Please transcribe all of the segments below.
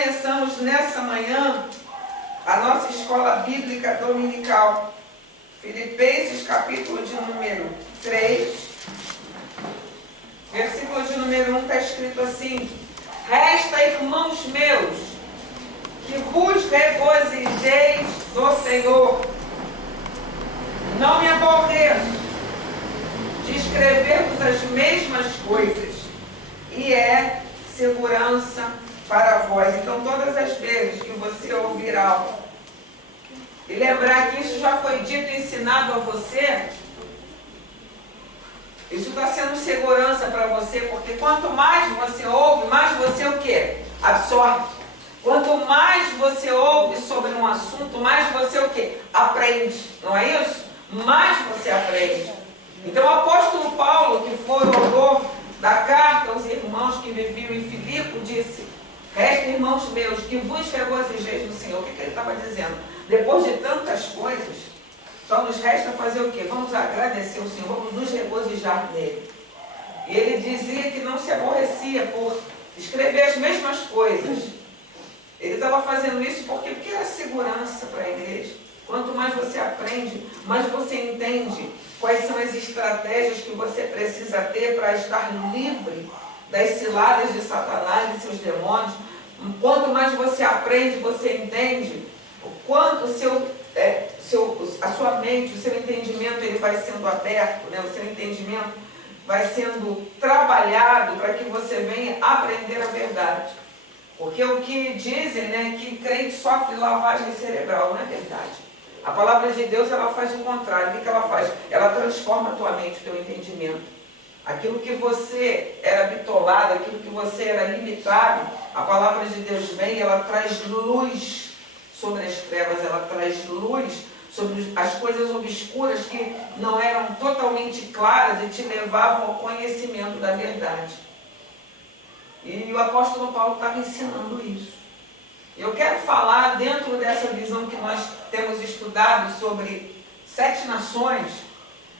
começamos nessa manhã a nossa escola bíblica dominical. Filipenses, capítulo de número 3, versículo de número 1, está escrito assim: resta, irmãos meus, que vos regozijeis do Senhor. Não me aborreço de escrever-vos as mesmas coisas, e é segurança para vós. Então, todas as vezes que você ouvir algo e lembrar que isso já foi dito e ensinado a você, isso está sendo segurança para você, porque quanto mais você ouve, mais você o quê? Absorve. Quanto mais você ouve sobre um assunto, mais você o quê? Aprende. Não é isso? Mais você aprende. Então, o apóstolo Paulo, que foi o autor da carta aos irmãos que viviam em Filipe, disse: resta, irmãos meus, que vos regozijeis no Senhor. O que ele estava dizendo? Depois de tantas coisas, só nos resta fazer o quê? Vamos agradecer o Senhor, vamos nos regozijar nele. E ele dizia que não se aborrecia por escrever as mesmas coisas. Ele estava fazendo isso porque era segurança para a igreja. Quanto mais você aprende, mais você entende quais são as estratégias que você precisa ter para estar livre das ciladas de Satanás e seus demônios. Quanto mais você aprende, você entende o quanto a sua mente, o seu entendimento, ele vai sendo aberto, né? O seu entendimento vai sendo trabalhado para que você venha aprender a verdade. Porque o que dizem, né, que crente sofre lavagem cerebral, não é verdade. A palavra de Deus, ela faz o contrário. O que ela faz? Ela transforma a tua mente, o teu entendimento. Aquilo que você era bitolado, aquilo que você era limitado, a palavra de Deus vem e ela traz luz sobre as trevas, ela traz luz sobre as coisas obscuras que não eram totalmente claras e te levavam ao conhecimento da verdade. E o apóstolo Paulo estava ensinando isso. Eu quero falar dentro dessa visão que nós temos estudado sobre 7 nações,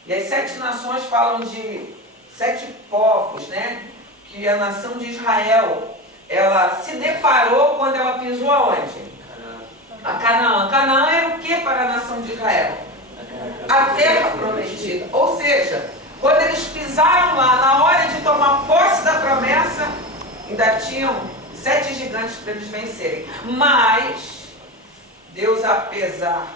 e as 7 nações falam de 7 povos, né? Que a nação de Israel, ela se deparou quando ela pisou aonde? A Canaã. Canaã era o que para a nação de Israel? A terra prometida. Ou seja, quando eles pisaram lá, na hora de tomar posse da promessa, ainda tinham 7 gigantes para eles vencerem. Mas Deus, apesar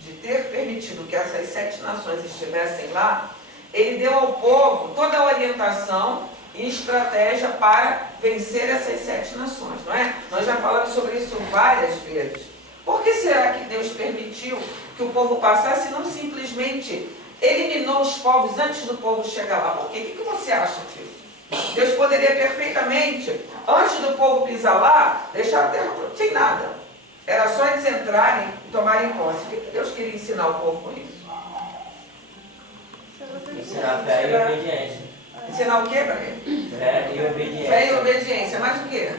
de ter permitido que essas 7 nações estivessem lá, Ele deu ao povo toda a orientação e estratégia para vencer essas 7 nações, não é? Nós já falamos sobre isso várias vezes. Por que será que Deus permitiu que o povo passasse e não simplesmente eliminou os povos antes do povo chegar lá? Por quê? O que você acha disso? Deus poderia perfeitamente, antes do povo pisar lá, deixar a terra sem nada. Era só eles entrarem e tomarem posse. O que Deus queria ensinar o povo com isso? Ensinar fé e obediência. Ensinar o quê para ele? Fé e obediência. Fé e obediência. Mas o quê?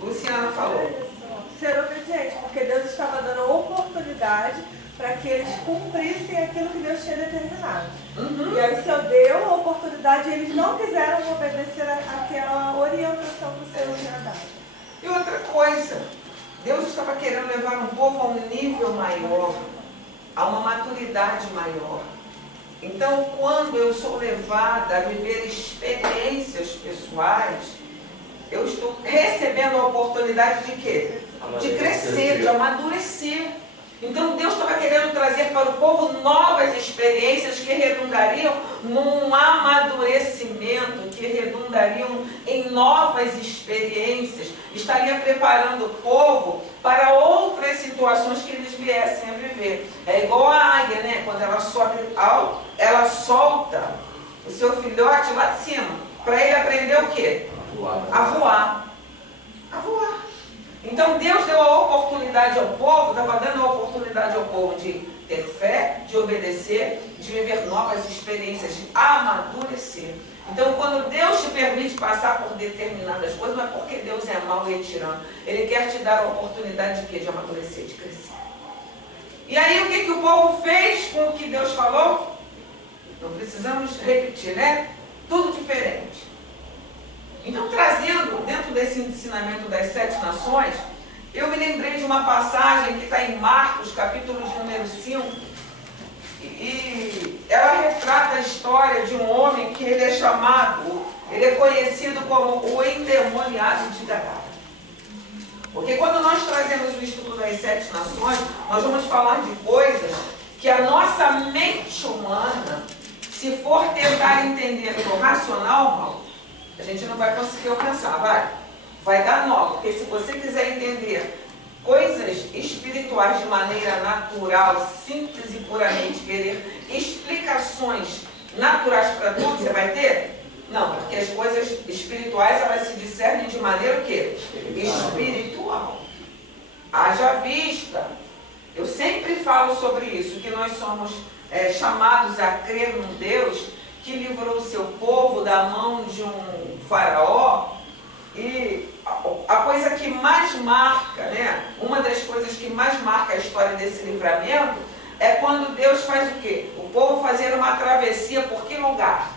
Luciana falou. Ser obediente, porque Deus estava dando oportunidade para que eles cumprissem aquilo que Deus tinha determinado. E aí o Senhor deu a oportunidade e eles não quiseram obedecer àquela orientação do Senhor tinha dado. E outra coisa, Deus estava querendo levar um povo a um nível maior, a uma maturidade maior. Então, quando eu sou levada a viver experiências pessoais, eu estou recebendo a oportunidade de quê? De crescer, de amadurecer. Então Deus estava querendo trazer para o povo novas experiências que redundariam num amadurecimento, que redundariam em novas experiências. Estaria preparando o povo para outras situações que eles viessem a viver. É igual a águia, né? Quando ela sobe alto, ela solta o seu filhote lá de cima, para ele aprender o quê? A voar. A voar. Então Deus deu a oportunidade ao povo, estava dando a oportunidade ao povo de ter fé, de obedecer, de viver novas experiências, de amadurecer. Então, quando Deus te permite passar por determinadas coisas, não é porque Deus é mau e tirano. Ele quer te dar a oportunidade de quê? De amadurecer, de crescer. E aí, o que o povo fez com o que Deus falou? Não precisamos repetir, né? Tudo diferente. Então, trazendo dentro desse ensinamento das 7 nações, eu me lembrei de uma passagem que está em Marcos, capítulo de número 5, e ela retrata a história de um homem que ele é conhecido como o endemoniado de Gadara. Porque quando nós trazemos o estudo das 7 nações, nós vamos falar de coisas que a nossa mente humana, se for tentar entender no racional, mal, a gente não vai conseguir alcançar, vai dar nó, porque se você quiser entender coisas espirituais de maneira natural, simples e puramente, querer explicações naturais para tudo, você vai ter? Não, porque as coisas espirituais, elas se discernem de maneira o quê? Espiritual. Haja vista. Eu sempre falo sobre isso, que nós somos chamados a crer num Deus que livrou o seu povo da mão de um faraó. E a coisa que mais marca, né? Uma das coisas que mais marca a história desse livramento é quando Deus faz o quê? O povo fazer uma travessia por que lugar?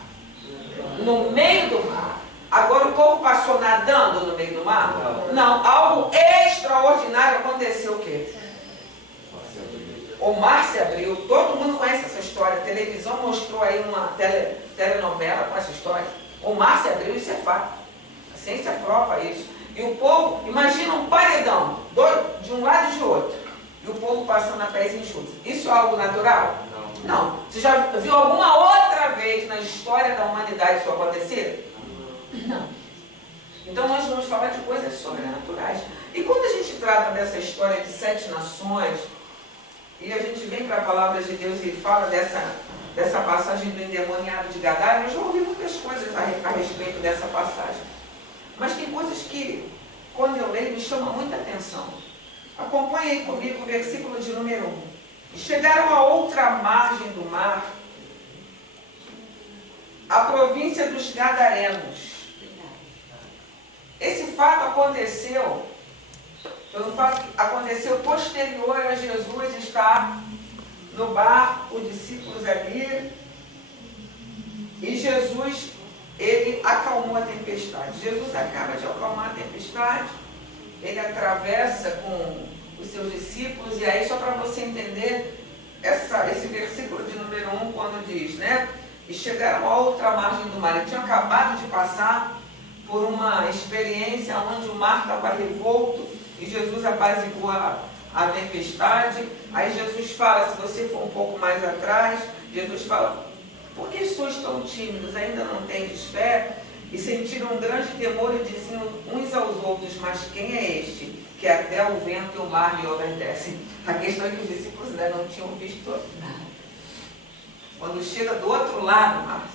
No meio do mar. Agora o povo passou nadando no meio do mar? Não, algo extraordinário aconteceu o quê? O mar se abriu, todo mundo conhece essa história, a televisão mostrou aí uma telenovela com essa história. O mar se abriu, isso é fato. A ciência prova isso. E o povo, imagina um paredão, de um lado e de outro, e o povo passando a pés enxutos. Isso é algo natural? Não. Você já viu alguma outra vez na história da humanidade isso acontecer? Não. Então nós vamos falar de coisas sobrenaturais. E quando a gente trata dessa história de 7 nações, e a gente vem para a palavra de Deus e fala dessa passagem do endemoniado de Gadara, eu já ouvi muitas coisas a respeito dessa passagem. Mas tem coisas que, quando eu leio, me chamam muita atenção. Acompanhe aí comigo o versículo de número 1. E chegaram a outra margem do mar, a província dos Gadarenos. Esse fato aconteceu, foi um fato que aconteceu posterior a Jesus estar no barco, os discípulos ali, e Jesus, ele acalmou a tempestade. Jesus acaba de acalmar a tempestade, ele atravessa com os seus discípulos, e aí só para você entender esse versículo de número 1, quando diz, né? E chegaram a outra margem do mar. Ele tinha acabado de passar por uma experiência onde o mar estava revolto e Jesus apaziguou a tempestade. Aí Jesus fala, se você for um pouco mais atrás, Jesus fala, por que sois tão tímidos? Ainda não tendes fé? E sentiram um grande temor e diziam uns aos outros, mas quem é este, que até o vento e o mar lhe obedecem? A questão é que os discípulos ainda não tinham visto nada. Quando chega do outro lado, Márcio,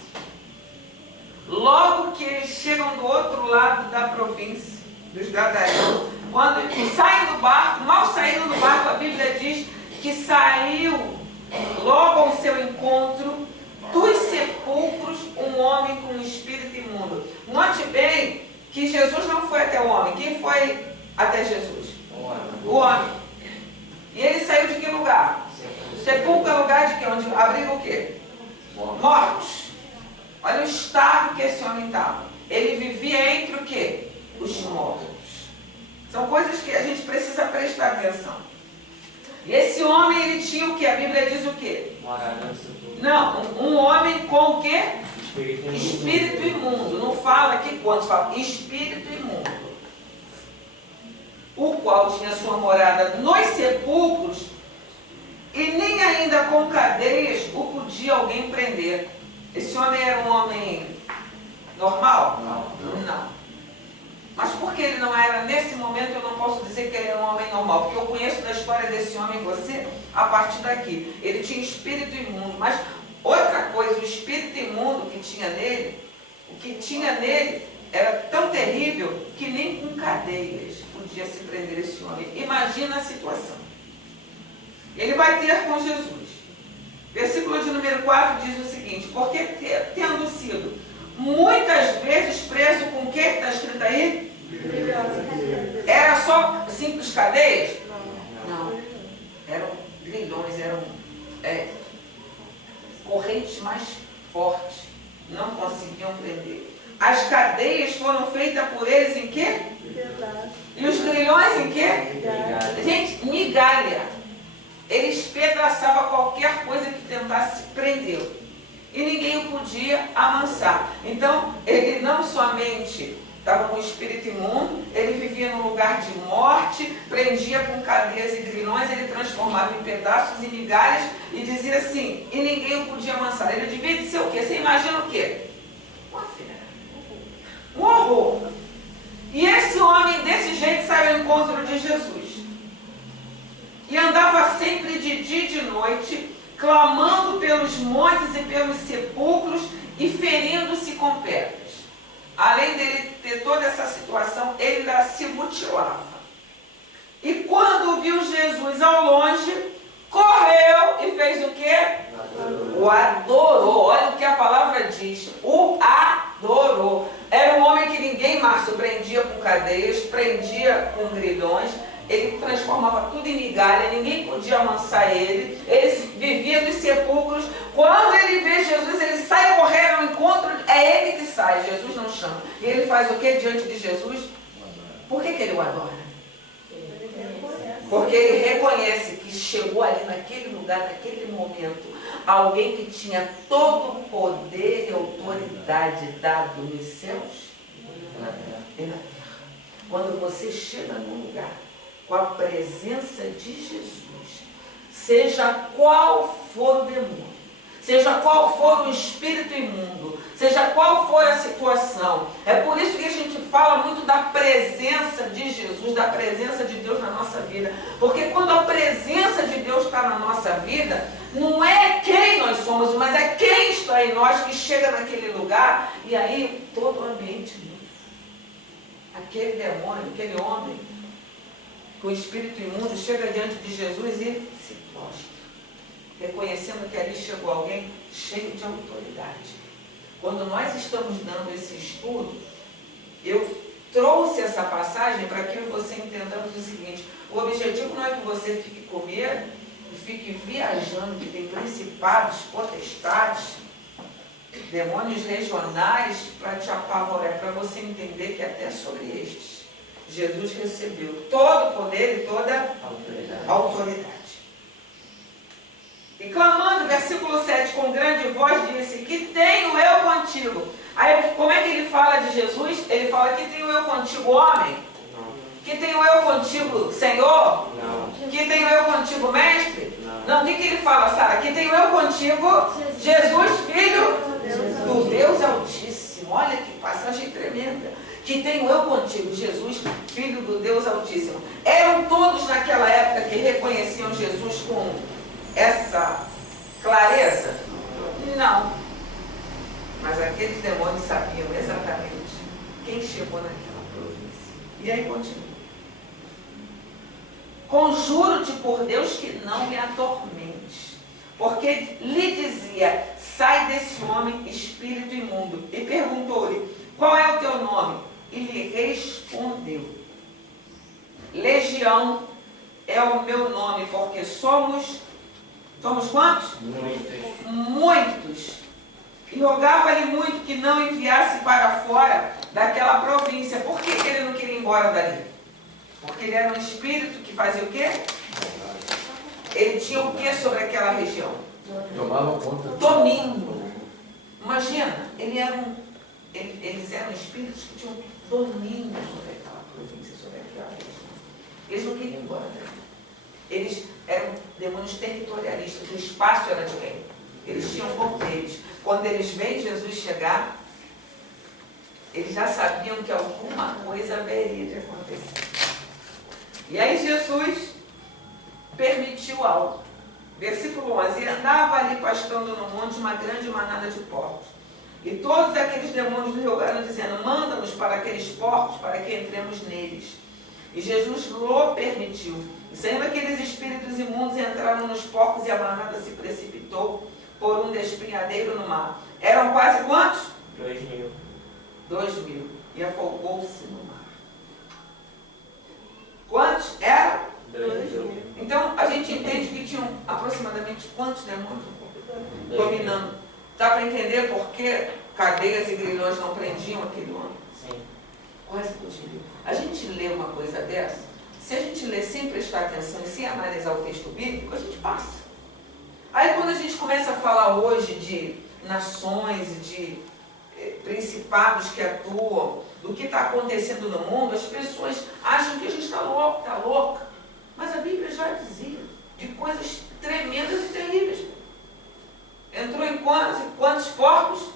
logo que eles chegam do outro lado da província, dos Gadarenos, quando saem do barco, mal saíram do barco, a Bíblia diz que saiu logo ao seu encontro dos sepulcros um homem com um espírito imundo. Note bem que Jesus não foi até o homem. Quem foi até Jesus? O homem. E ele saiu de que lugar? Sepulcro é lugar de quê? Onde abriga o quê? Mortos. Olha o estado que esse homem estava. Ele vivia entre o quê? Os mortos. São coisas que a gente precisa prestar atenção. E esse homem, ele tinha o quê? A Bíblia diz o quê? Não, um homem com o quê? Espírito imundo. Não fala aqui quanto, fala espírito imundo. O qual tinha sua morada nos sepulcros e nem ainda com cadeias o podia alguém prender. Esse homem era um homem normal? Não. Mas porque ele não era, nesse momento eu não posso dizer que ele era um homem normal, porque eu conheço da história desse homem você a partir daqui. Ele tinha espírito imundo, mas outra coisa, o espírito imundo que tinha nele, o que tinha nele era tão terrível que nem com cadeias podia se prender esse homem. Imagina a situação. Ele vai ter com Jesus. Versículo de número 4 diz o seguinte, porque tendo sido muitas vezes preso com o que está escrito aí? Era só simples cadeias? Não. Eram grilhões, eram correntes mais fortes. Não conseguiam prender. A As cadeias foram feitas por eles em quê? E os grilhões em quê? Gente, migalha. Ele espedaçava qualquer coisa que tentasse prendê-lo. E ninguém o podia amansar. Então, ele não somente estava com o espírito imundo, ele vivia num lugar de morte, prendia com cadeias e grilhões, ele transformava em pedaços e migalhas e dizia assim, e ninguém o podia amansar. Ele devia de ser o quê? Você imagina o quê? Uma fera. Um horror. E esse homem desse jeito saiu ao encontro de Jesus. E andava sempre de dia e de noite, clamando pelos montes e pelos sepulcros e ferindo-se com pedras. Além dele ter toda essa situação, ele ainda se mutilava. E quando viu Jesus ao longe, correu e fez o quê? O adorou. Olha o que a palavra diz. O adorou. Era um homem que ninguém mais prendia com cadeias, prendia com grilhões. Ele transformava tudo em migalha, ninguém podia amansar ele. Ele vivia nos sepulcros. Quando ele vê Jesus, ele sai correndo ao encontro. É ele que sai, Jesus não chama. E ele faz o que diante de Jesus? Por que ele o adora? Porque ele reconhece que chegou ali naquele lugar, naquele momento, alguém que tinha todo o poder e autoridade dado nos céus e na terra. Quando você chega num lugar com a presença de Jesus, seja qual for o demônio, seja qual for o espírito imundo, seja qual for a situação, é por isso que a gente fala muito da presença de Jesus, da presença de Deus na nossa vida, porque quando a presença de Deus está na nossa vida, não é quem nós somos, mas é quem está em nós que chega naquele lugar, e aí todo o ambiente muda. Aquele demônio, aquele homem com o espírito imundo chega diante de Jesus e se prostra, reconhecendo que ali chegou alguém cheio de autoridade. Quando nós estamos dando esse estudo, eu trouxe essa passagem para que você entendamos o seguinte: o objetivo não é que você fique com medo e fique viajando, que tem principados, potestades, demônios regionais para te apavorar, é para você entender que até sobre estes Jesus recebeu todo o poder e toda a autoridade. E clamando, versículo 7, com grande voz disse, que tenho eu contigo. Aí, como é que ele fala de Jesus? Ele fala, que tenho eu contigo, homem? Não. Que tenho eu contigo, Senhor? Não. Que tenho eu contigo, mestre? Não. O que ele fala, Sara? Que tenho eu contigo, Jesus, filho do Deus Altíssimo. Olha que passagem tremenda. Que tenho eu contigo, Jesus, filho do Deus Altíssimo. Eram todos naquela época que reconheciam Jesus com essa clareza? Não. Mas aqueles demônios sabiam exatamente quem chegou naquela província. E aí continua. Conjuro-te por Deus que não me atormente. Porque lhe dizia, sai desse homem, espírito imundo. E perguntou-lhe, qual é o teu nome? E lhe respondeu, Legião é o meu nome, porque somos quantos? Muitos. E rogava-lhe muito que não enviasse para fora daquela província. Por que ele não queria ir embora dali? Porque ele era um espírito que fazia o quê? Ele tinha o quê sobre aquela região? Tomava conta. Domínio. Imagina, eles eram espíritos que tinham domínio sobre aquela província, sobre aquela região. Eles não queriam ir embora dali. Eles eram demônios territorialistas. O espaço era de quem? Eles tinham como deles. Quando eles veem Jesus chegar, eles já sabiam que alguma coisa haveria de acontecer. E aí Jesus permitiu algo. Versículo 11. E andava ali pastando no monte uma grande manada de porcos. E todos aqueles demônios lhe rogaram, dizendo, manda-nos para aqueles porcos, para que entremos neles. E Jesus o permitiu. E saindo aqueles espíritos imundos, entraram nos porcos, e a manada se precipitou por um despenhadeiro no mar. Eram quase quantos? 2.000. 2.000. E afogou-se no mar. Quantos eram? 2.000. Então, a gente entende que tinham aproximadamente quantos demônios dominando? Dá para entender por que cadeias e grilhões não prendiam aquele homem. Sim. Quase podia. A gente lê uma coisa dessa, se a gente lê sem prestar atenção e sem analisar o texto bíblico, a gente passa. Aí quando a gente começa a falar hoje de nações e de principados que atuam, do que está acontecendo no mundo, as pessoas acham que a gente está louca. Mas a Bíblia já dizia de coisas tremendas e terríveis. Entrou em quantos porcos?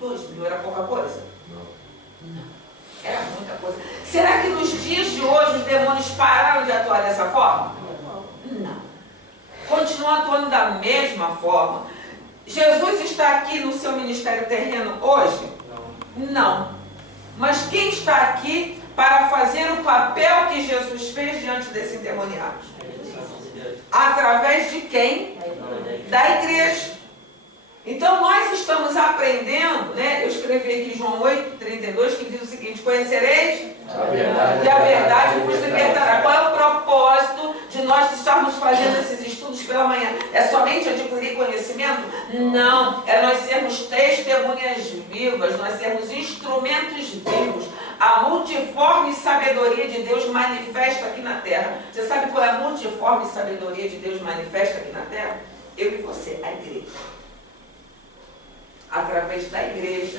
2.000 era pouca coisa? Não. Era muita coisa. Será que nos dias de hoje os demônios pararam de atuar dessa forma? Não. Continuam atuando da mesma forma. Jesus está aqui no seu ministério terreno hoje? Não. Mas quem está aqui para fazer o papel que Jesus fez diante desse endemoniado? Através de quem? Da igreja. Então nós estamos aprendendo, né? Eu escrevi aqui João 8:32, que diz o seguinte: conhecereis e a verdade vos libertará. Qual é o propósito de nós estarmos fazendo esses estudos pela manhã? É somente adquirir conhecimento? Não, é nós sermos testemunhas vivas, nós sermos instrumentos vivos. A multiforme sabedoria de Deus manifesta aqui na terra. Você sabe qual é a multiforme sabedoria de Deus manifesta aqui na terra? Eu e você, a igreja. Através da igreja,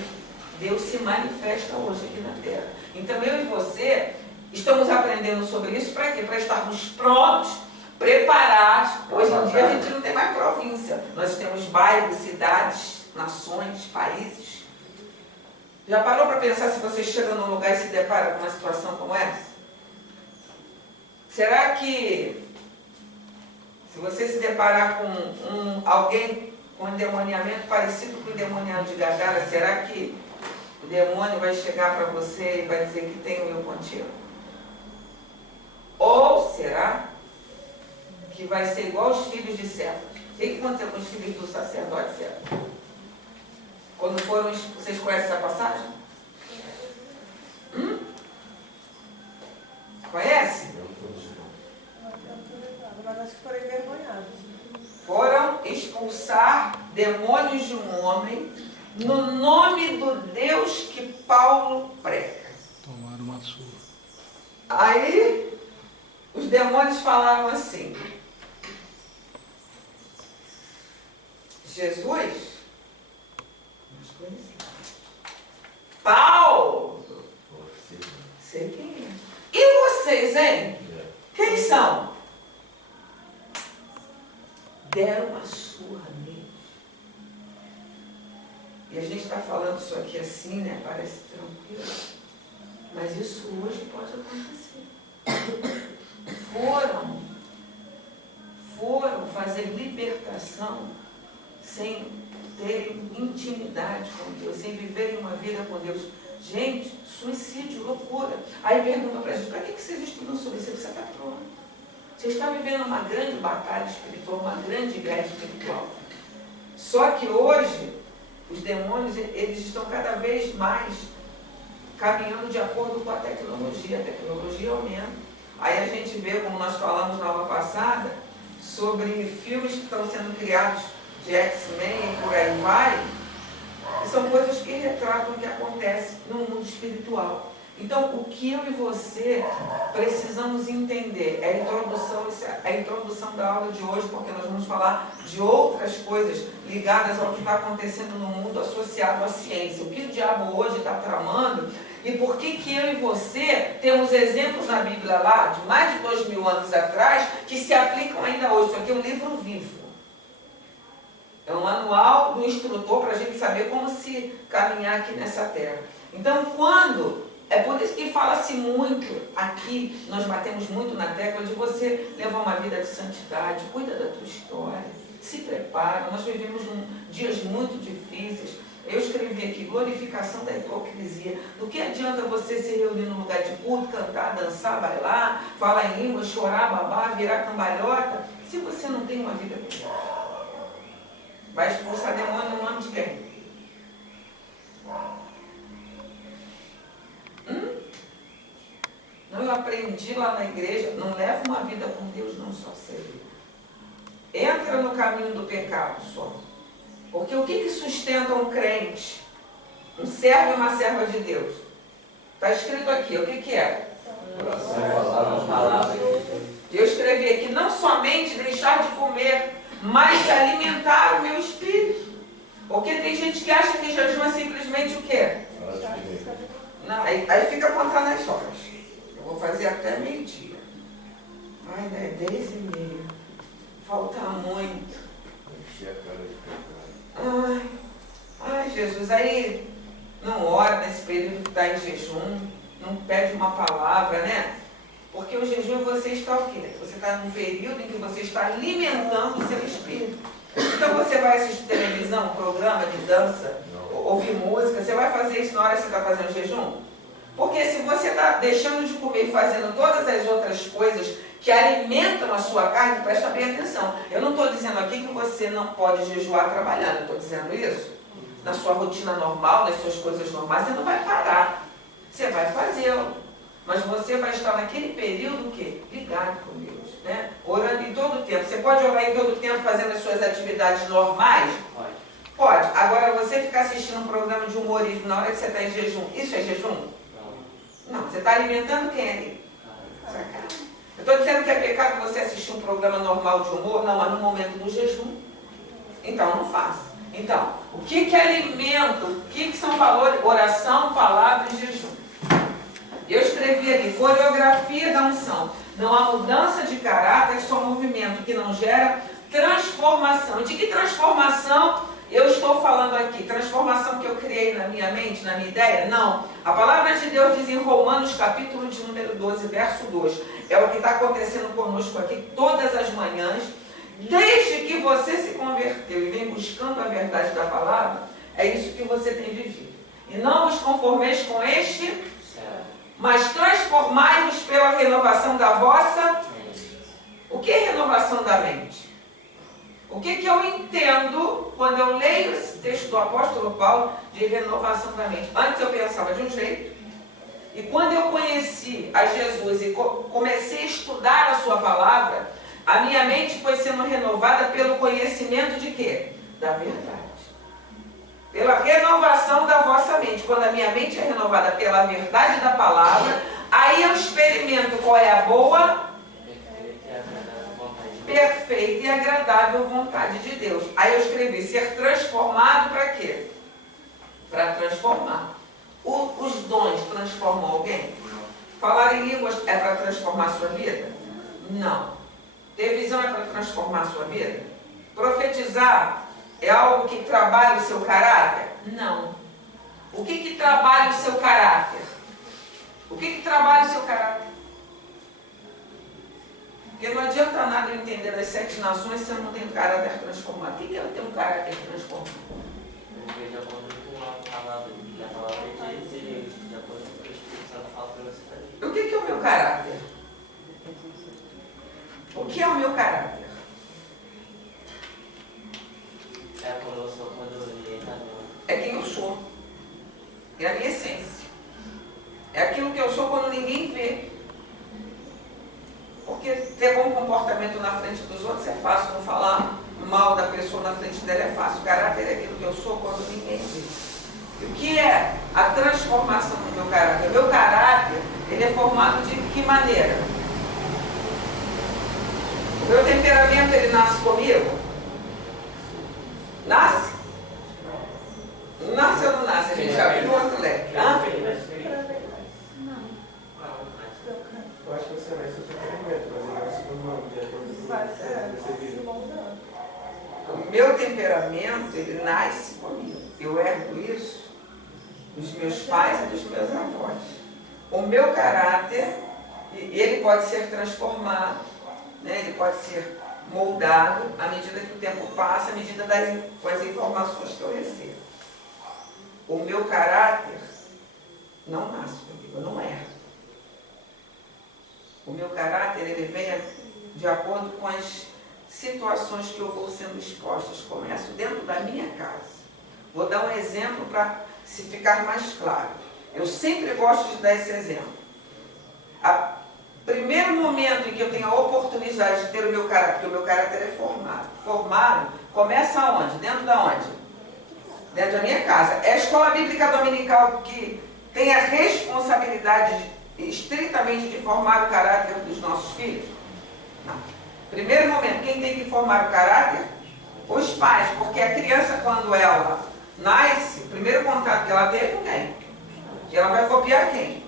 Deus se manifesta hoje aqui na terra. Então eu e você estamos aprendendo sobre isso para quê? Para estarmos prontos, preparados. Hoje em dia a gente não tem mais província. Nós temos bairros, cidades, nações, países. Já parou para pensar se você chega num lugar e se depara com uma situação como essa? Será que se você se deparar com alguém com um endemoniamento parecido com o endemoniado de Gadara, será que o demônio vai chegar para você e vai dizer que tem o eu contigo? Ou será que vai ser igual aos filhos de Cefas? O que aconteceu com os filhos do sacerdote Cefas? Quando foram, vocês conhecem essa passagem? Conhece? Mas acho que foram envergonhados. Foram expulsar demônios de um homem no nome do Deus que Paulo prega. Tomaram uma surra. Aí os demônios falaram assim: Jesus, nós conhecemos. Paulo, sei quem é. E vocês, hein? Quem são? Deram uma surra neles. E a gente está falando isso aqui assim, né? Parece tranquilo. Mas isso hoje pode acontecer. Foram fazer libertação sem terem intimidade com Deus, sem viverem uma vida com Deus. Gente, suicídio, loucura. Aí pergunta para a gente: para que vocês estudam sobre isso? Você está pronto. Você está vivendo uma grande batalha espiritual, uma grande guerra espiritual. Só que hoje, os demônios, eles estão cada vez mais caminhando de acordo com a tecnologia. A tecnologia aumenta. Aí a gente vê, como nós falamos na aula passada, sobre filmes que estão sendo criados de X-Men e por aí vai, que são coisas que retratam o que acontece no mundo espiritual. Então, o que eu e você precisamos entender é a introdução da aula de hoje, porque nós vamos falar de outras coisas ligadas ao que está acontecendo no mundo associado à ciência. O que o diabo hoje está tramando e por que eu e você temos exemplos na Bíblia lá, de mais de 2000 anos atrás, que se aplicam ainda hoje. Isso aqui é um livro vivo. É um manual do instrutor para a gente saber como se caminhar aqui nessa terra. Então, é por isso que fala-se muito aqui, nós batemos muito na tecla de você levar uma vida de santidade, cuida da tua história, se prepara. Nós vivemos dias muito difíceis. Eu escrevi aqui: glorificação da hipocrisia. Do que adianta você se reunir num lugar de culto, cantar, dançar, bailar, falar em língua, chorar, babar, virar cambalhota, se você não tem uma vida com Deus? Vai expulsar demônio no nome de quem? Não, eu aprendi lá na igreja: não leva uma vida com Deus, não só servir. Entra no caminho do pecado só. Porque o que sustenta um crente, um servo e uma serva de Deus? Está escrito aqui, o que é? Eu escrevi aqui, não somente deixar de comer, mas alimentar o meu espírito. Porque tem gente que acha que jejum é simplesmente o quê? Não, aí fica contando as horas. Eu vou fazer até meio-dia. Ai, né? 10h30. Falta muito. Ai, Jesus, aí não ora nesse período que está em jejum, não pede uma palavra, né? Porque o jejum você está o quê? Você está num período em que você está alimentando o seu espírito. Então você vai assistir televisão, programa de dança, ouvir música, você vai fazer isso na hora que você está fazendo jejum? Porque se você está deixando de comer e fazendo todas as outras coisas que alimentam a sua carne, presta bem atenção. Eu não estou dizendo aqui que você não pode jejuar trabalhando, eu estou dizendo isso. Na sua rotina normal, nas suas coisas normais, você não vai parar. Você vai fazê-lo. Mas você vai estar naquele período o quê? Ligado com Deus, né? Orando em todo o tempo. Você pode orar em todo o tempo fazendo as suas atividades normais? Pode. Pode. Agora, você ficar assistindo um programa de humorismo na hora que você está em jejum, isso é jejum? Não. Você está alimentando quem ali? Eu estou dizendo que é pecado você assistir um programa normal de humor? Não, mas no momento do jejum. Então, não faça. Então, o que alimenta? O que são valores? Oração, palavra e jejum. Eu escrevi ali, coreografia da unção. Não há mudança de caráter, só movimento que não gera transformação. De que transformação eu estou falando aqui? Transformação que eu criei na minha mente, na minha ideia? Não. A palavra de Deus diz em Romanos, capítulo de número 12, verso 2. É o que está acontecendo conosco aqui todas as manhãs. Desde que você se converteu e vem buscando a verdade da palavra, é isso que você tem vivido. E não vos conformeis com este, mas transformai-vos pela renovação da vossa... O que é renovação da mente? O que eu entendo quando eu leio esse texto do apóstolo Paulo de renovação da mente? Antes eu pensava de um jeito, e quando eu conheci a Jesus e comecei a estudar a sua palavra, a minha mente foi sendo renovada pelo conhecimento de quê? Da verdade. Pela renovação da vossa mente. Quando a minha mente é renovada pela verdade da palavra, aí eu experimento qual é a boa, perfeita e agradável vontade de Deus. Aí eu escrevi, ser transformado para quê? Para transformar. Os dons transformam alguém? Falar em línguas é para transformar a sua vida? Não. Ter visão é para transformar a sua vida? Profetizar é algo que trabalha o seu caráter? Não. O que trabalha o seu caráter? O que trabalha o seu caráter? Porque não adianta nada eu entender as 7 nações se eu não tenho caráter transformado. O que é eu ter um caráter transformado? Eu vejo de acordo com a palavra diz e de acordo com o que o Espírito Santo fala para você fazer. O que é o meu caráter? O que é o meu caráter? É quando eu sou, quando ninguém está vendo. É quem eu sou. É a minha essência. É aquilo que eu sou quando ninguém vê. Porque ter bom comportamento na frente dos outros é fácil, não falar mal da pessoa na frente dela é fácil. O caráter é aquilo que eu sou quando ninguém vê. E o que é a transformação do meu caráter? O meu caráter, ele é formado de que maneira? O meu temperamento, ele nasce comigo? Nasce? Nasce ou não nasce? A gente já viu outro leque. Eu acho que você vai ser o seu temperamento, mas ele vai se formando de acordo com Vai o que se você vive. moldando. O meu temperamento, ele nasce comigo. Eu herdo isso dos meus pais e dos meus avós. O meu caráter, ele pode ser transformado, né? Ele pode ser moldado à medida que o tempo passa, à medida com as informações que eu recebo. O meu caráter não nasce comigo, eu não erro. O meu caráter, ele vem de acordo com as situações que eu vou sendo expostas. Começo dentro da minha casa. Vou dar um exemplo para se ficar mais claro. Eu sempre gosto de dar esse exemplo. O primeiro momento em que eu tenho a oportunidade de ter o meu caráter, porque o meu caráter é formado. Formado começa aonde? Dentro da onde? dentro da minha casa. É a escola bíblica dominical que tem a responsabilidade estritamente de formar o caráter dos nossos filhos? Não. Primeiro momento, quem tem que formar o caráter? Os pais, porque a criança, quando ela nasce, o primeiro contato que ela tem é com quem? E ela vai copiar quem?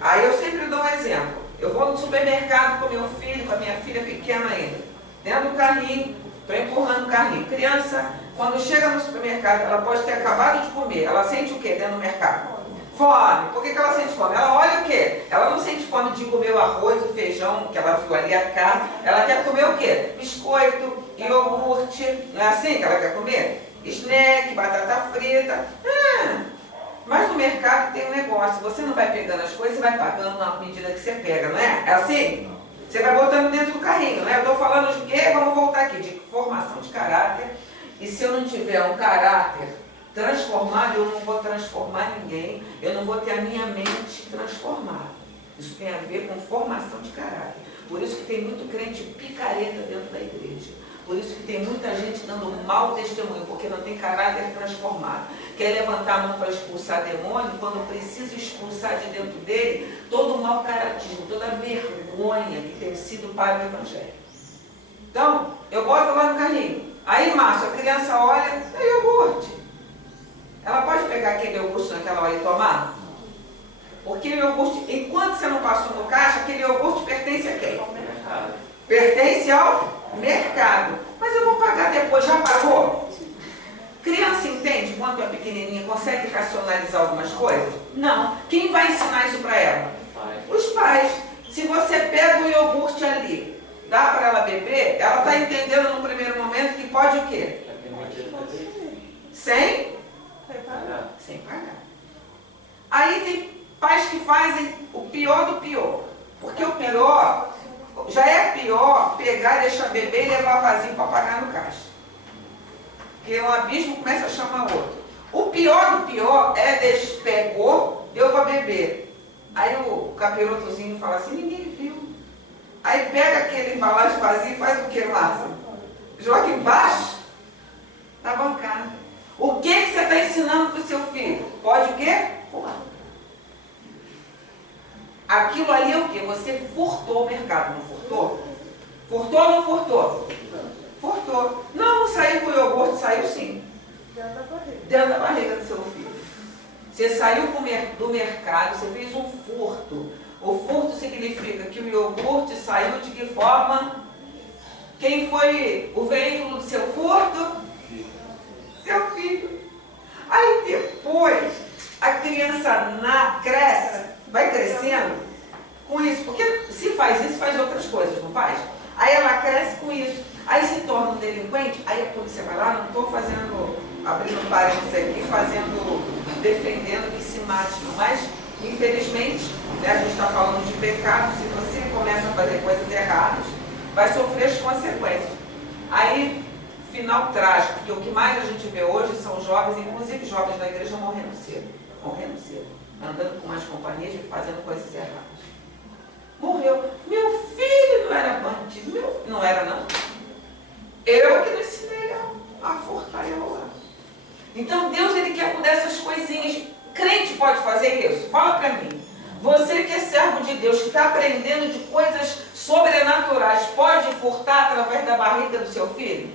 Aí eu sempre dou um exemplo. Eu vou no supermercado com meu filho, com a minha filha pequena ainda, dentro do carrinho, estou empurrando o carrinho. Criança, quando chega no supermercado, ela pode ter acabado de comer, ela sente o quê dentro do mercado? Fome. Por que ela sente fome? Ela olha o quê? Ela não sente fome de comer o arroz, o feijão, que ela viu ali, a carne. Ela quer comer o quê? Biscoito, iogurte. Não é assim que ela quer comer? Snack, batata frita. Mas no mercado tem um negócio. Você não vai pegando as coisas, você vai pagando na medida que você pega, não é? É assim? Você vai botando dentro do carrinho, né? Eu estou falando de quê? Vamos voltar aqui. De formação de caráter. E se eu não tiver um caráter transformado, eu não vou transformar ninguém, eu não vou ter a minha mente transformada. Isso tem a ver com formação de caráter. Por isso que tem muito crente picareta dentro da igreja. Por isso que tem muita gente dando um mau testemunho, porque não tem caráter transformado. Quer levantar a mão para expulsar demônio, quando precisa expulsar de dentro dele todo o mau caratismo, toda a vergonha que tem sido para o evangelho. Então, eu boto lá no carrinho. Aí, Márcio, a criança olha, é iogurte. Ela pode pegar aquele iogurte naquela hora e tomar? Porque o iogurte, enquanto você não passou no caixa, aquele iogurte pertence a quem? Ao mercado. Pertence ao mercado. Mas eu vou pagar depois, já pagou? Criança entende quando é pequenininha, consegue racionalizar algumas coisas? Não. Quem vai ensinar isso para ela? Os pais. Se você pega o iogurte ali, dá para ela beber, ela está entendendo no primeiro momento que pode o quê? Sem pagar. Aí tem pais que fazem o pior do pior. Porque o pior, já é pior pegar, deixar beber e levar vazio para pagar no caixa. Porque um abismo começa a chamar outro. O pior do pior é pegou, deu para beber. Aí o capirotozinho fala assim, ninguém viu. Aí pega aquele embalagem vazio e faz o que, Márcia? Joga embaixo da bancada. O que você está ensinando para o seu filho? Pode o quê? Pular. Aquilo ali é o quê? Você furtou o mercado, não furtou? Furtou ou não furtou? Furtou. Não saiu com o iogurte, saiu sim. Dentro da barriga do seu filho. Você saiu do mercado, você fez um furto. O furto significa que o iogurte saiu de que forma? Quem foi o veículo do seu furto? Seu filho. Aí depois a criança cresce, vai crescendo com isso, porque se faz isso, faz outras coisas, não faz? Aí ela cresce com isso, aí se torna um delinquente, aí a polícia vai lá, não estou abrindo parênteses aqui, defendendo que se mate, mas infelizmente, né, a gente está falando de pecado, se você começa a fazer coisas erradas, vai sofrer as consequências. Aí, final trágico, porque o que mais a gente vê hoje são jovens, inclusive jovens da igreja, morrendo cedo, andando com mais companhias e fazendo coisas erradas. Morreu. Meu filho não era bandido, não era não. Eu que não ensinei a furtar e a roubar. Então Deus, Ele quer mudar essas coisinhas. Crente pode fazer isso? Fala para mim. Você que é servo de Deus, que está aprendendo de coisas sobrenaturais, pode furtar através da barriga do seu filho?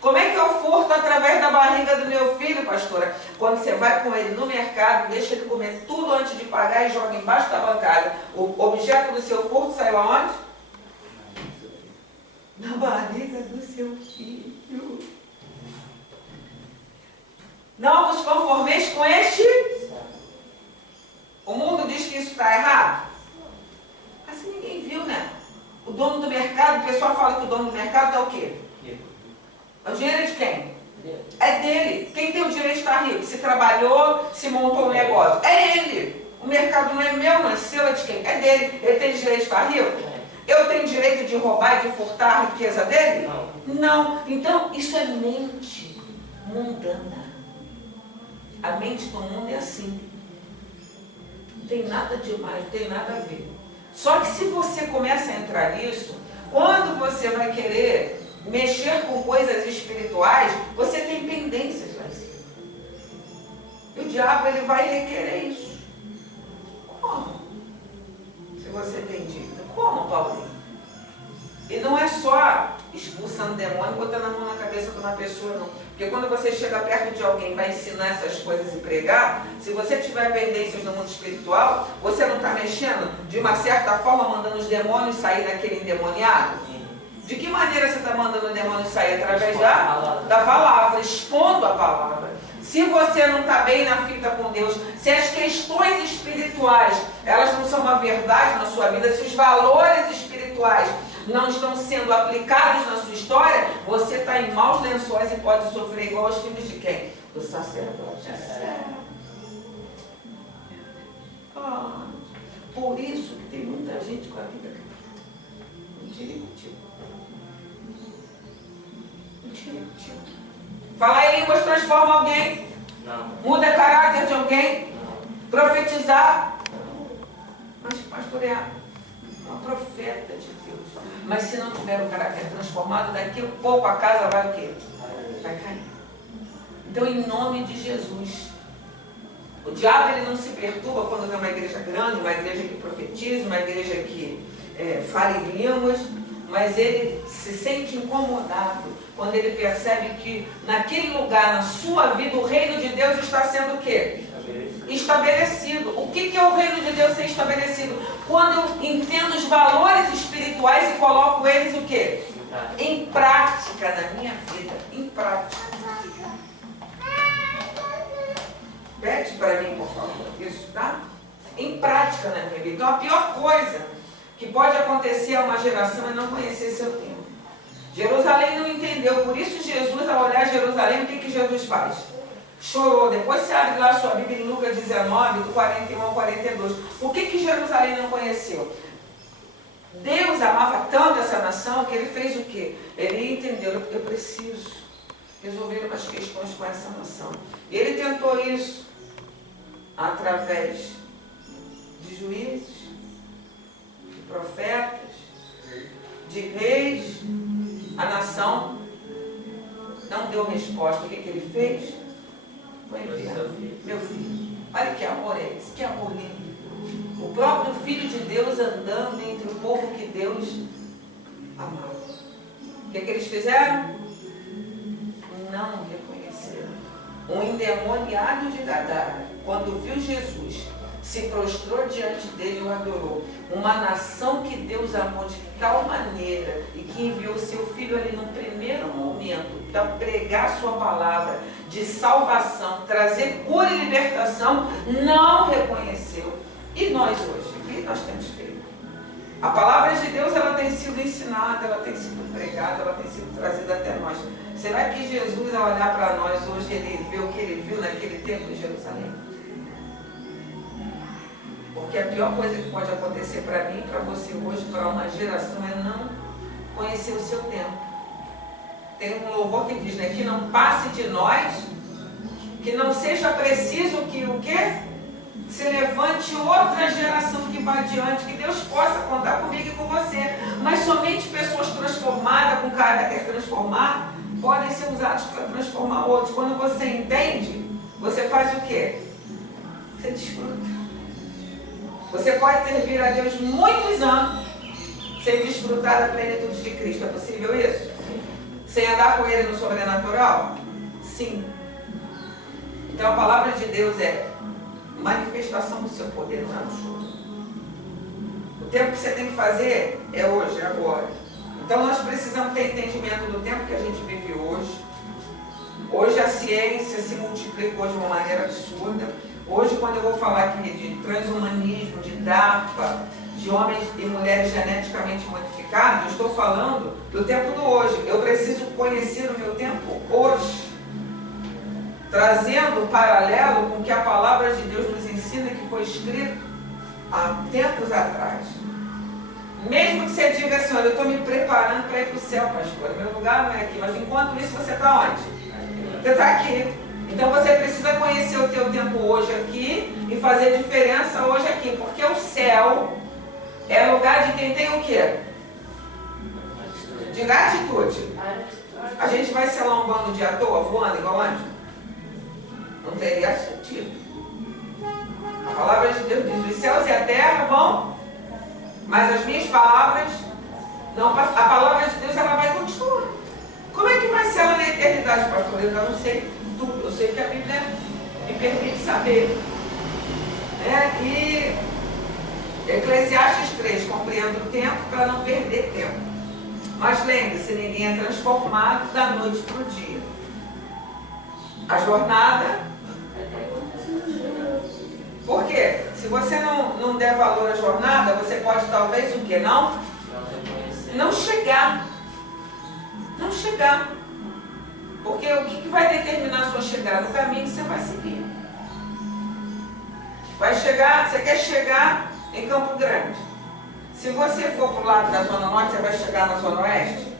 Como é que eu furto através da barriga do meu filho, pastora? Quando você vai com ele no mercado, deixa ele comer tudo antes de pagar e joga embaixo da bancada. O objeto do seu furto saiu aonde? Na barriga do seu filho. Não vos conformeis com este. O mundo diz que isso está errado. Assim ninguém viu, né? O dono do mercado, o pessoal fala que o dono do mercado é o quê? O dinheiro é de quem? É dele. Quem tem o direito de estar rico? Se trabalhou, se montou um negócio. É ele. O mercado não é meu, não é seu, é de quem? É dele. Ele tem direito de estar rico? Eu tenho direito de roubar e de furtar a riqueza dele? Não. Então, isso é mente mundana. A mente do mundo é assim. Não tem nada demais, não tem nada a ver. Só que se você começa a entrar nisso, quando você vai querer mexer com coisas espirituais, você tem pendências lá em cima. diabo ele vai requerer isso. Como? Se você tem dívida. Como, Paulinho? E não é só expulsando demônio, botando a mão na cabeça de uma pessoa, não. Porque quando você chega perto de alguém e vai ensinar essas coisas e pregar, se você tiver pendências no mundo espiritual, você não está mexendo, de uma certa forma, mandando os demônios sair daquele endemoniado? De que maneira você está mandando o demônio sair? Através da palavra, expondo a palavra. Se você não está bem na fita com Deus, se as questões espirituais, elas não são uma verdade na sua vida, se os valores espirituais não estão sendo aplicados na sua história, você está em maus lençóis e pode sofrer igual aos filhos de quem? Do sacerdote. Por isso que tem muita gente com a vida contigo. Falar em línguas transforma alguém? Não. Muda o caráter de alguém? Não. Profetizar? Mas pastorear? Uma profeta de Deus. Mas se não tiver o caráter transformado, daqui a pouco a casa vai o quê? Vai cair. Então, em nome de Jesus, o diabo ele não se perturba quando vê uma igreja grande, uma igreja que profetiza, uma igreja que fala em línguas, mas ele se sente incomodado quando ele percebe que naquele lugar, na sua vida, o reino de Deus está sendo o quê? Estabelecido. O que é o reino de Deus ser estabelecido? Quando eu entendo os valores espirituais e coloco eles o quê? Em prática na minha vida. Em prática. Pede para mim, por favor. Isso, tá? Em prática na minha vida. Então a pior coisa que pode acontecer a uma geração é não conhecer seu tempo. Jerusalém não entendeu. Por isso Jesus, ao olhar Jerusalém, o que Jesus faz? Chorou. Depois você abre lá a sua Bíblia em Lucas 19, do 41 ao 42. O que Jerusalém não conheceu? Deus amava tanto essa nação que ele fez o quê? Ele entendeu, eu preciso resolver umas questões com essa nação. E ele tentou isso através de juízes, de profetas, de reis. A nação não deu resposta. O que ele fez? Foi enviar. Meu filho, olha que amor é esse, que amor lindo. O próprio Filho de Deus andando entre o povo que Deus amava. O que eles fizeram? Não reconheceram. Um endemoniado de Gadara, quando viu Jesus, se prostrou diante dele e o adorou. Uma nação que Deus amou de tal maneira e que enviou seu filho ali no primeiro momento para pregar sua palavra de salvação, trazer cura e libertação, não reconheceu. E nós hoje, o que nós temos feito? A palavra de Deus ela tem sido ensinada, ela tem sido pregada, ela tem sido trazida até nós. Será que Jesus, ao olhar para nós hoje, ele vê o que ele viu naquele tempo em Jerusalém? Porque a pior coisa que pode acontecer para mim e para você hoje, para uma geração, é não conhecer o seu tempo. Tem um louvor que diz, né? Que não passe de nós, que não seja preciso que o quê? Se levante outra geração que vá adiante, que Deus possa contar comigo e com você. Mas somente pessoas transformadas, com caráter transformado, podem ser usadas para transformar outros. Quando você entende, você faz o quê? Você desfruta. Você pode servir a Deus muitos anos sem desfrutar da plenitude de Cristo. É possível isso? Sem andar com Ele no sobrenatural? Sim. Então a palavra de Deus é manifestação do seu poder, não é no show. O tempo que você tem que fazer é hoje, é agora. Então nós precisamos ter entendimento do tempo que a gente vive hoje. Hoje a ciência se multiplicou de uma maneira absurda. Hoje, quando eu vou falar aqui de transhumanismo, de DARPA, de homens e mulheres geneticamente modificados, eu estou falando do tempo do hoje. Eu preciso conhecer o meu tempo hoje, trazendo um paralelo com o que a palavra de Deus nos ensina, que foi escrito há tempos atrás. Mesmo que você diga assim, olha, eu estou me preparando para ir para o céu, pastor, meu lugar não é aqui, mas enquanto isso você está onde? Você está aqui. Então você precisa conhecer o teu tempo hoje aqui e fazer diferença hoje aqui, porque o céu é lugar de quem tem o quê? De atitude. A gente vai selar um bando de à toa voando igual anjo? Não teria sentido. A palavra de Deus diz: os céus e a terra vão, mas as minhas palavras não passam. A palavra de Deus, ela vai continuar. Como é que vai ser ela na eternidade, pastor? Eu não sei tudo. Eu sei que a Bíblia me permite saber. E Eclesiastes 3, compreendo o tempo para não perder tempo. Mas lembre-se, ninguém é transformado da noite para o dia. A jornada. Por quê? Se você não der valor à jornada, você pode talvez o quê? Não chegar. Não chegar. Porque o que vai determinar a sua chegada? O caminho que você vai seguir. Vai chegar, você quer chegar em Campo Grande. Se você for para o lado da Zona Norte, você vai chegar na Zona Oeste?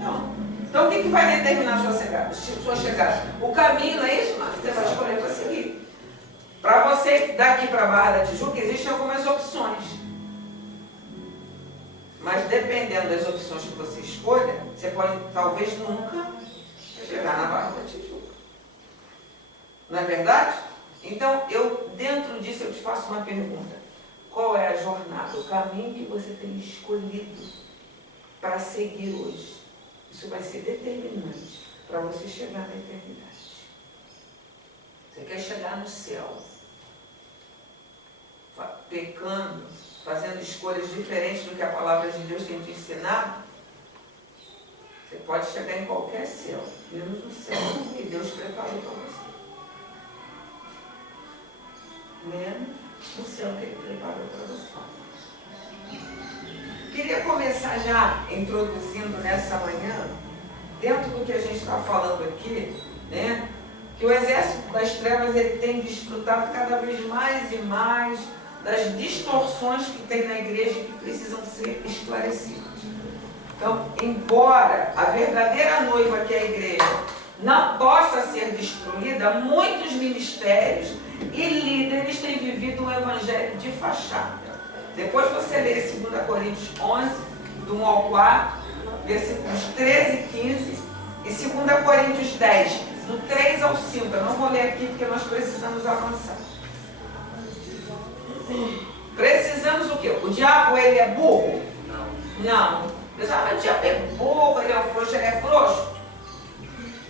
Não. Então o que vai determinar a sua chegada? O caminho, não é isso? Mas você vai escolher para seguir. Para você daqui para a Barra da Tijuca, existem algumas opções. Mas dependendo das opções que você escolha, você pode talvez nunca chegar na Barra da Tijuca. Não é verdade? Então, dentro disso, eu te faço uma pergunta. Qual é a jornada, o caminho que você tem escolhido para seguir hoje? Isso vai ser determinante para você chegar na eternidade. Você quer chegar no céu, pecando, fazendo escolhas diferentes do que a palavra de Deus tem te ensinado? Você pode chegar em qualquer céu, menos no céu que Deus preparou para você. Menos no céu que Ele preparou para você. Queria começar já introduzindo nessa manhã, dentro do que a gente está falando aqui, né? Que o exército das trevas ele tem desfrutado cada vez mais e mais das distorções que tem na igreja que precisam ser esclarecidas. Então, embora a verdadeira noiva que é a igreja não possa ser destruída, muitos ministérios e líderes têm vivido um evangelho de fachada. Depois você lê 2 Coríntios 11, do 1 ao 4, versículos 13 e 15, e 2 Coríntios 10, do 3 ao 5. Eu não vou ler aqui porque nós precisamos avançar. Precisamos o quê? O diabo, ele é burro? Não. O diabo é burro, ele é frouxo, ele é frouxo.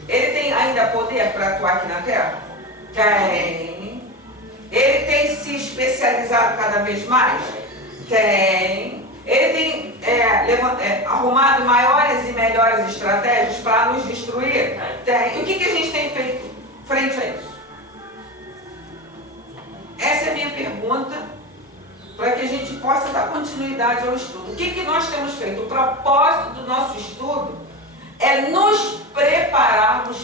Ele tem ainda poder para atuar aqui na terra? Tem. Ele tem se especializado cada vez mais? Tem. Ele tem arrumado maiores e melhores estratégias para nos destruir? Tem. E o que a gente tem feito frente a isso? Essa é a minha pergunta, para que a gente possa dar continuidade ao estudo. O que nós temos feito? O propósito do nosso estudo é nos prepararmos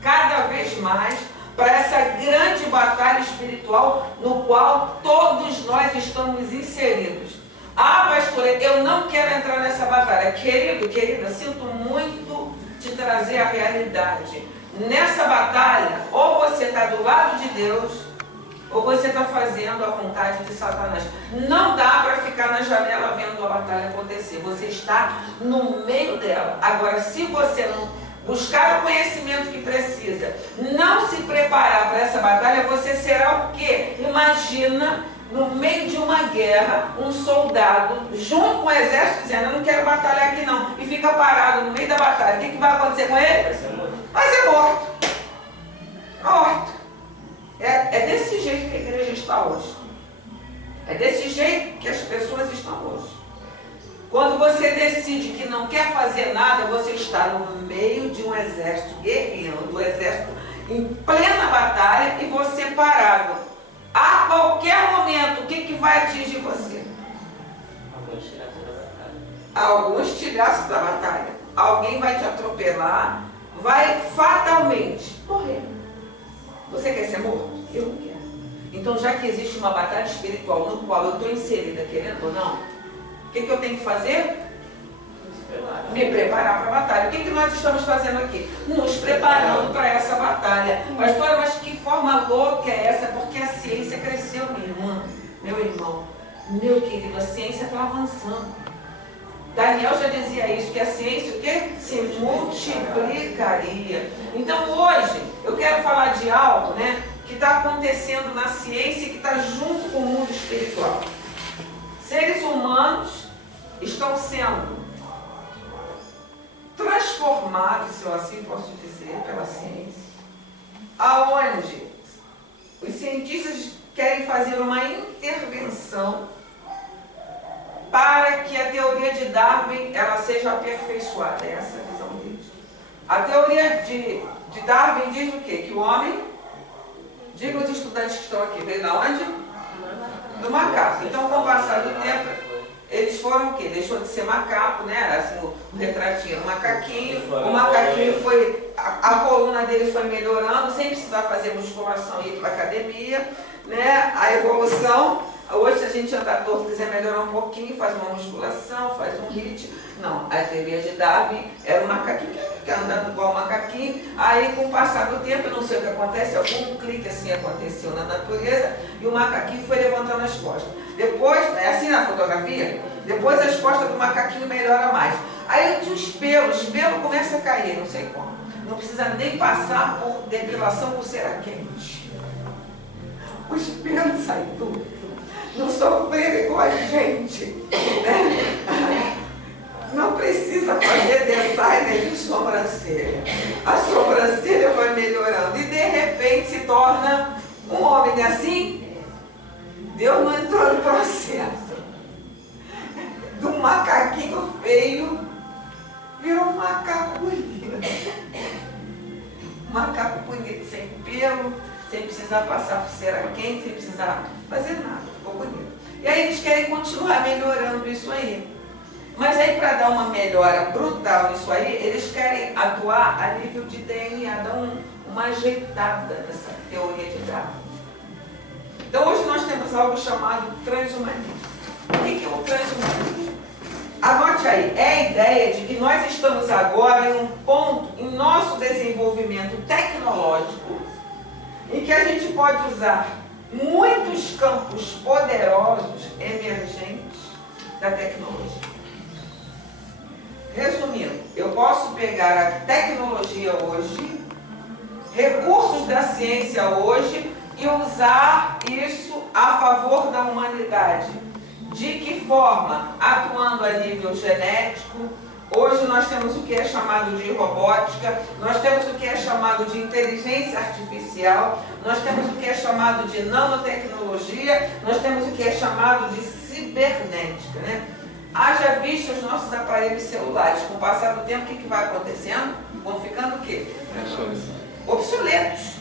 cada vez mais para essa grande batalha espiritual no qual todos nós estamos inseridos. Ah, pastora, eu não quero entrar nessa batalha. Querido, querida, sinto muito te trazer a realidade. Nessa batalha, ou você está do lado de Deus, ou você está fazendo a vontade de Satanás. Não dá para ficar na janela vendo a batalha acontecer. Você está no meio dela. Agora, se você não buscar o conhecimento que precisa, não se preparar para essa batalha, você será o quê? Imagina, no meio de uma guerra, um soldado, junto com o exército, dizendo: eu não quero batalhar aqui não, e fica parado no meio da batalha. O que vai acontecer com ele? Vai ser morto. Morto. É desse jeito que a igreja está hoje. É desse jeito que as pessoas estão hoje. Quando você decide que não quer fazer nada, você está no meio de um exército guerreando, um exército em plena batalha, e você parado. A qualquer momento, o que vai atingir você? Alguns tiraços da batalha. Alguns tiraços da batalha. Alguém vai te atropelar, vai fatalmente morrer. Você quer ser morto? Eu não quero. Então, já que existe uma batalha espiritual no qual eu estou inserida, querendo ou não, o que eu tenho que fazer? Me preparar para a batalha. O que nós estamos fazendo aqui? Nos preparando para essa batalha. Pastora, mas que forma louca é essa? Porque a ciência cresceu, minha irmã, meu irmão, meu querido, a ciência está avançando. Daniel já dizia isso, que a ciência o quê? Se multiplicaria. Então hoje eu quero falar de algo, né, que está acontecendo na ciência e que está junto com o mundo espiritual. Seres humanos estão sendo transformados, se eu assim posso dizer, pela ciência, aonde os cientistas querem fazer uma intervenção para que a teoria de Darwin ela seja aperfeiçoada. Essa é a visão deles. A teoria de Darwin diz o quê? Que o homem, diga os estudantes que estão aqui, veio da onde? Do macaco. Então, com o passar do tempo, eles foram o quê? Deixou de ser macaco, né? Assim, o retratinho era um macaquinho. O macaquinho foi, a coluna dele foi melhorando, sem precisar fazer musculação e ir para a academia, né? A evolução. Hoje, se a gente andar torto, quiser melhorar um pouquinho, faz uma musculação, faz um HIIT. Não, a teoria de Darwin era um macaquinho que andando igual um macaquinho. Aí, com o passar do tempo, eu não sei o que acontece, algum clique assim aconteceu na natureza e o macaquinho foi levantando as costas. Depois, é assim na fotografia, depois as costas do macaquinho melhoram mais. Aí os pelos, o pelo começa a cair, não sei como. Não precisa nem passar por depilação por cera quente. Os pelos saem tudo. Não sofrer igual a gente, né? Não precisa fazer design de sobrancelha. A sobrancelha vai melhorando e de repente se torna um homem assim. Deus não entrou no processo. De um macaquinho feio virou um macaco bonito. Um macaco bonito, sem pelo, sem precisar passar por cera quente, sem precisar fazer nada. Ficou bonito. E aí eles querem continuar melhorando isso aí. Mas aí, para dar uma melhora brutal nisso aí, eles querem atuar a nível de DNA, dar uma ajeitada nessa teoria de Darwin. Então, hoje nós temos algo chamado transhumanismo. O que é o transhumanismo? Anote aí, é a ideia de que nós estamos agora em um ponto, em nosso desenvolvimento tecnológico, em que a gente pode usar muitos campos poderosos, emergentes da tecnologia. Resumindo, eu posso pegar a tecnologia hoje, recursos da ciência hoje e usar isso a favor da humanidade. De que forma? Atuando a nível genético. Hoje nós temos o que é chamado de robótica, nós temos o que é chamado de inteligência artificial, nós temos o que é chamado de nanotecnologia, nós temos o que é chamado de cibernética, né? Haja visto os nossos aparelhos celulares. Com o passar do tempo, o que vai acontecendo? Vão ficando o quê? Obsoletos.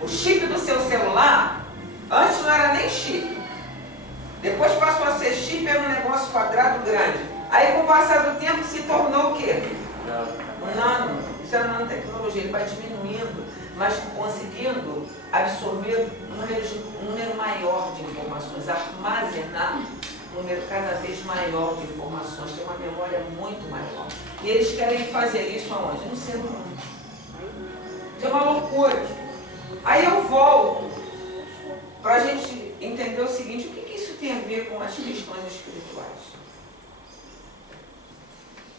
O chip do seu celular, antes não era nem chip. Depois passou a ser chip, era um negócio quadrado grande. Aí, com o passar do tempo, se tornou o quê? Nano. Isso é nanotecnologia. Ele vai diminuindo, mas conseguindo absorver um número maior de informações, armazenar um número cada vez maior de informações, tem uma memória muito maior. E eles querem fazer isso aonde? No ser humano. Isso é uma loucura. Aí eu volto para a gente entender o seguinte: o que isso tem a ver com as questões espirituais?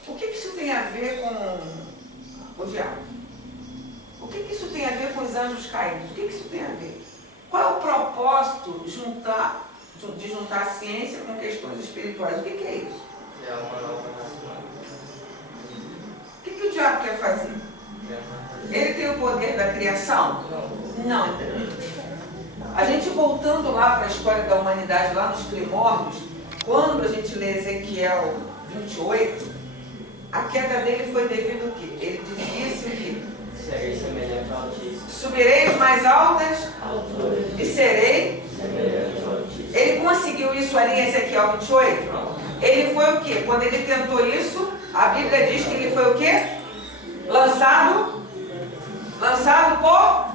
O que isso tem a ver com o diabo? O que isso tem a ver com os anjos caídos? O que isso tem a ver? Qual é o propósito de juntar a ciência com questões espirituais? O que é isso? É uma nova nação. O que o diabo quer fazer? Ele tem o poder da criação? Não. A gente voltando lá para a história da humanidade, lá nos primórdios, quando a gente lê Ezequiel 28, a queda dele foi devido ao quê? Ele disse o quê? Serei semelhante ao Altíssimo. Subirei as mais altas Alturas. e serei. Semelhante ao Altíssimo. Ele conseguiu isso ali em Ezequiel 28? Ele foi o quê? Quando ele tentou isso, a Bíblia diz que ele foi o quê? Lançado por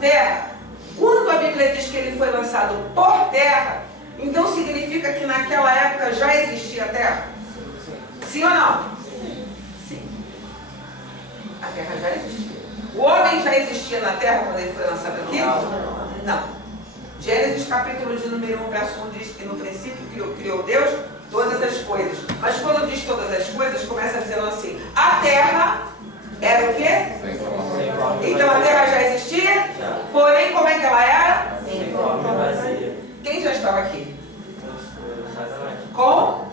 terra. Quando a Bíblia diz que ele foi lançado por terra, então significa que naquela época já existia a terra? Sim ou não? Sim. A terra já existia. O homem já existia na terra quando ele foi lançado aqui? Não. Gênesis capítulo de número 1, verso 1 diz que no princípio criou Deus todas as coisas. Mas quando diz todas as coisas, começa dizendo assim: a terra era o quê? Então a terra já existia? Porém, como é que ela era? Sem forma e vazia. Quem já estava aqui? Satanás. Com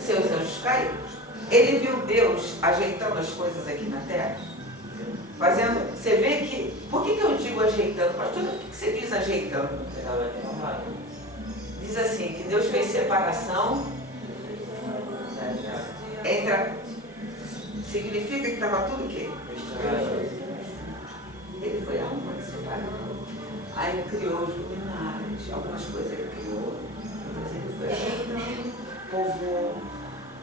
seus anjos caídos. Ele viu Deus ajeitando as coisas aqui na terra. Fazendo, você vê que, por que eu digo ajeitando? Pastor, por que você diz ajeitando? Ela vai formar. Diz assim, que Deus fez separação entre significa que estava tudo o quê? Ele foi arrumando, separando. Aí ele criou os luminares, algumas coisas ele criou, outras ele foi ajeitando, povoou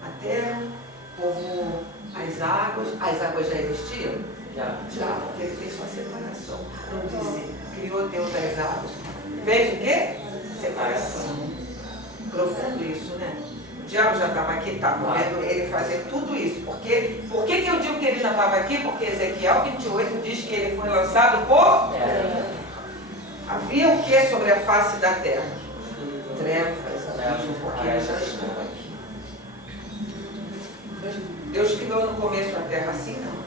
a terra, povoou as águas já existiam? Já, porque ele fez só separação. Não disse, criou Deus das águas. Fez o quê? Separação. Profundo isso, né? O diabo já estava aqui, estava vendo ele fazer tudo isso. Por que eu digo que ele já estava aqui? Porque Ezequiel 28 diz que ele foi lançado por... Havia o que sobre a face da terra? Trevas, porque ele já estava aqui. Deus criou no começo a terra assim, não.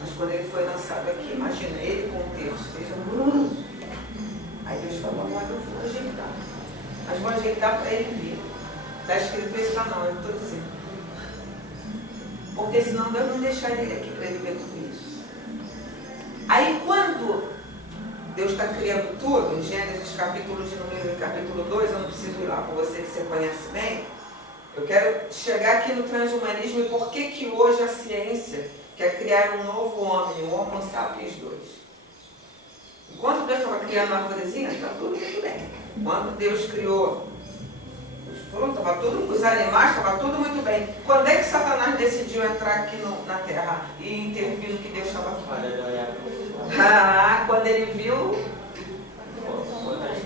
Mas quando ele foi lançado aqui, imagina, ele com um terço, fez um... Aí Deus falou, agora eu vou ajeitar. Mas vou ajeitar para ele vir. Está escrito isso lá não, eu estou dizendo. Porque senão Deus não deixaria ele aqui para ele ver tudo isso. Aí quando Deus está criando tudo, em Gênesis capítulo de número capítulo 2, eu não preciso ir lá com você que você conhece bem. Eu quero chegar aqui no transhumanismo e por que hoje a ciência quer criar um novo homem, o Homo sapiens 2. Enquanto Deus estava criando a arvorezinha, estava tudo muito bem. Quando Deus criou os frutos, estava tudo, os animais, estava tudo muito bem. Quando é que Satanás decidiu entrar aqui na terra e intervir no que Deus estava fazendo? Quando ele viu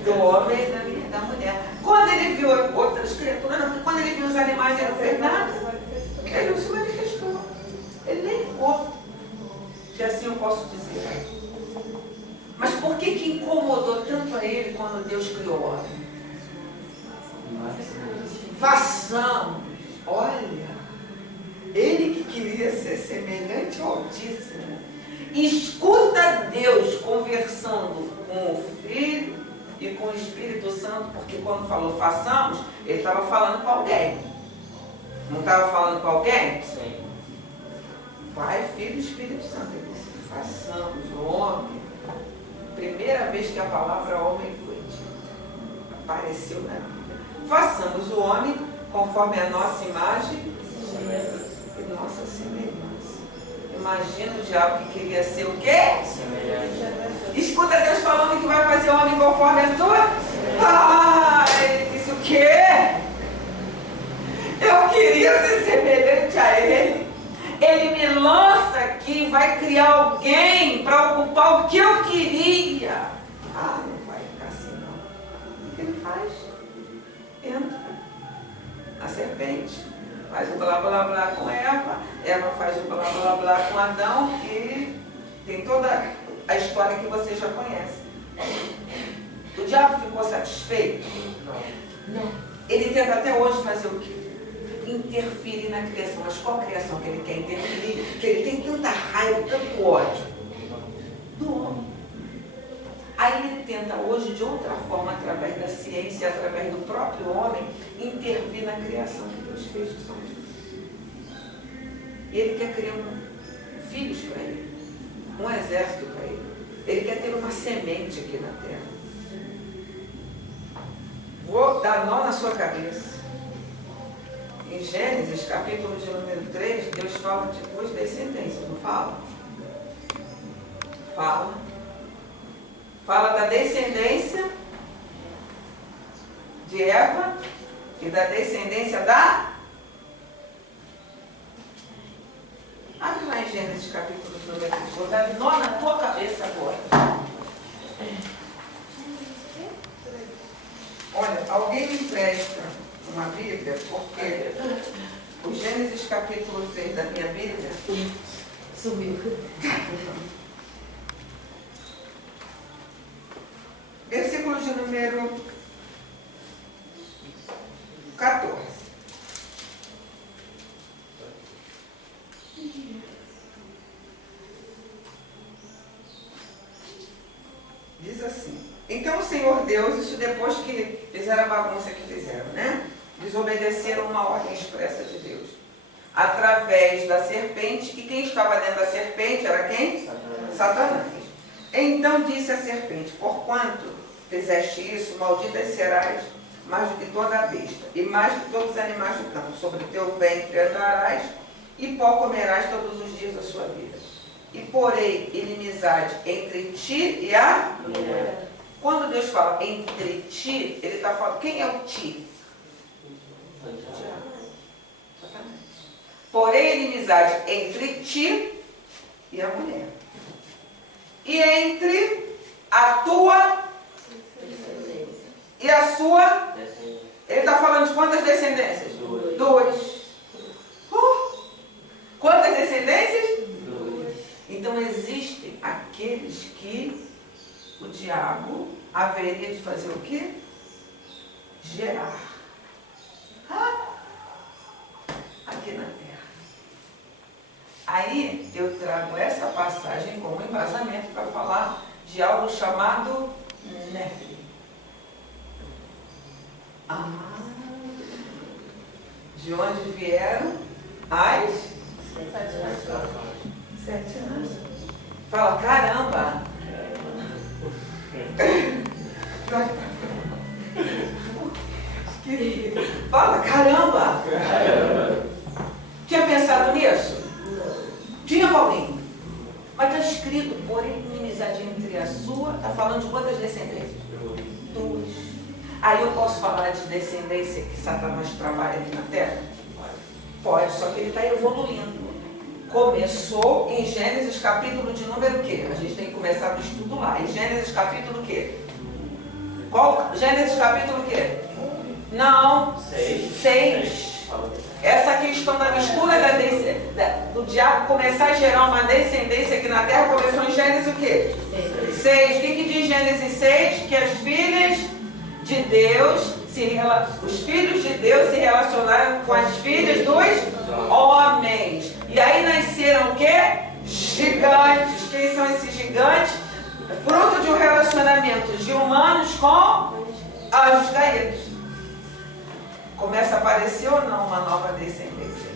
do homem e da mulher. Quando ele viu outras criaturas, quando ele viu os animais, ele não fez nada. Ele não se manifestou. Ele nem ligou. Se assim eu posso dizer. Mas por que incomodou tanto a ele quando Deus criou o homem? Façamos. Olha, ele que queria ser semelhante ao Altíssimo. Escuta Deus conversando com o Filho e com o Espírito Santo, porque quando falou façamos, ele estava falando com alguém. Não estava falando com alguém? Sim. Pai, Filho e Espírito Santo. Ele disse, façamos o homem. Primeira vez que a palavra homem foi dita. Apareceu na Bíblia. Façamos o homem conforme a nossa imagem e nossa semelhança. Imagina o diabo que queria ser o quê? Semelhante. Escuta Deus falando que vai fazer o homem conforme a tua. Ele disse o quê? Eu queria ser semelhante a ele. Ele me lança aqui e vai criar alguém para ocupar o que eu queria. Não vai ficar assim não. O que ele faz? Entra. A serpente faz o blá blá blá com Eva. Eva faz o blá blá blá com Adão e tem toda a história que você já conhece. O diabo ficou satisfeito? Não. Ele tenta até hoje fazer o quê? Interferir na criação. Mas qual criação que ele quer interferir? Que ele tem tanta raiva, tanto ódio do homem. Aí ele tenta hoje, de outra forma, através da ciência, através do próprio homem, intervir na criação que Deus fez de São Jesus. E ele quer criar filhos para ele, um exército para ele. Ele quer ter uma semente aqui na terra. Vou dar nó na sua cabeça. Em Gênesis, capítulo de número 3, Deus fala de duas descendências, não fala? Fala. Fala da descendência de Eva e da descendência da... Abre lá em Gênesis, capítulo de número 3. Vou dar nó na tua cabeça agora. Olha, alguém me empresta uma Bíblia, porque o Gênesis capítulo 3 da minha Bíblia sumiu. Versículo de número 14. depois que fizeram a bagunça que fizeram, né? Desobedeceram uma ordem expressa de Deus. Através da serpente, e quem estava dentro da serpente era quem? Satanás. Então disse a serpente, porquanto fizeste isso, maldita serás mais do que toda a besta, e mais do que todos os animais do campo. Sobre o teu ventre andarás, e pó comerás todos os dias da sua vida. E porei inimizade entre ti e a mulher. Quando Deus fala entre ti, Ele está falando, quem é o ti? Satanás. Porém, inimizade entre ti e a mulher. E entre a tua e a sua. Ele está falando de quantas descendências? Duas. Quantas descendências? Duas. Então existem aqueles que o diabo haveria de fazer o quê? Gerar. Aqui na terra. Aí eu trago essa passagem como embasamento para falar de algo chamado Néfili. De onde vieram as 7 anos. Fala, caramba! Fala, caramba! Tinha pensado nisso? Tinha, Paulinho? Mas está escrito, porém, inimizade entre a sua. Está falando de quantas descendências? Duas. Aí eu posso falar de descendência que Satanás trabalha aqui na terra? Pode, só que ele está evoluindo. Começou em Gênesis capítulo de número o quê? A gente tem que começar do estudo lá. Em Gênesis capítulo o quê? Qual? Gênesis capítulo o quê? Não. 6. Essa questão da mistura do diabo começar a gerar uma descendência aqui na terra começou em Gênesis o quê? 6. O que diz Gênesis 6? Que as filhas de Deus, os filhos de Deus se relacionaram com as filhas dos homens. E aí nasceram o quê? Gigantes. Quem são esses gigantes? Fruto de um relacionamento de humanos com anjos caídos. Começa a aparecer ou não uma nova descendência?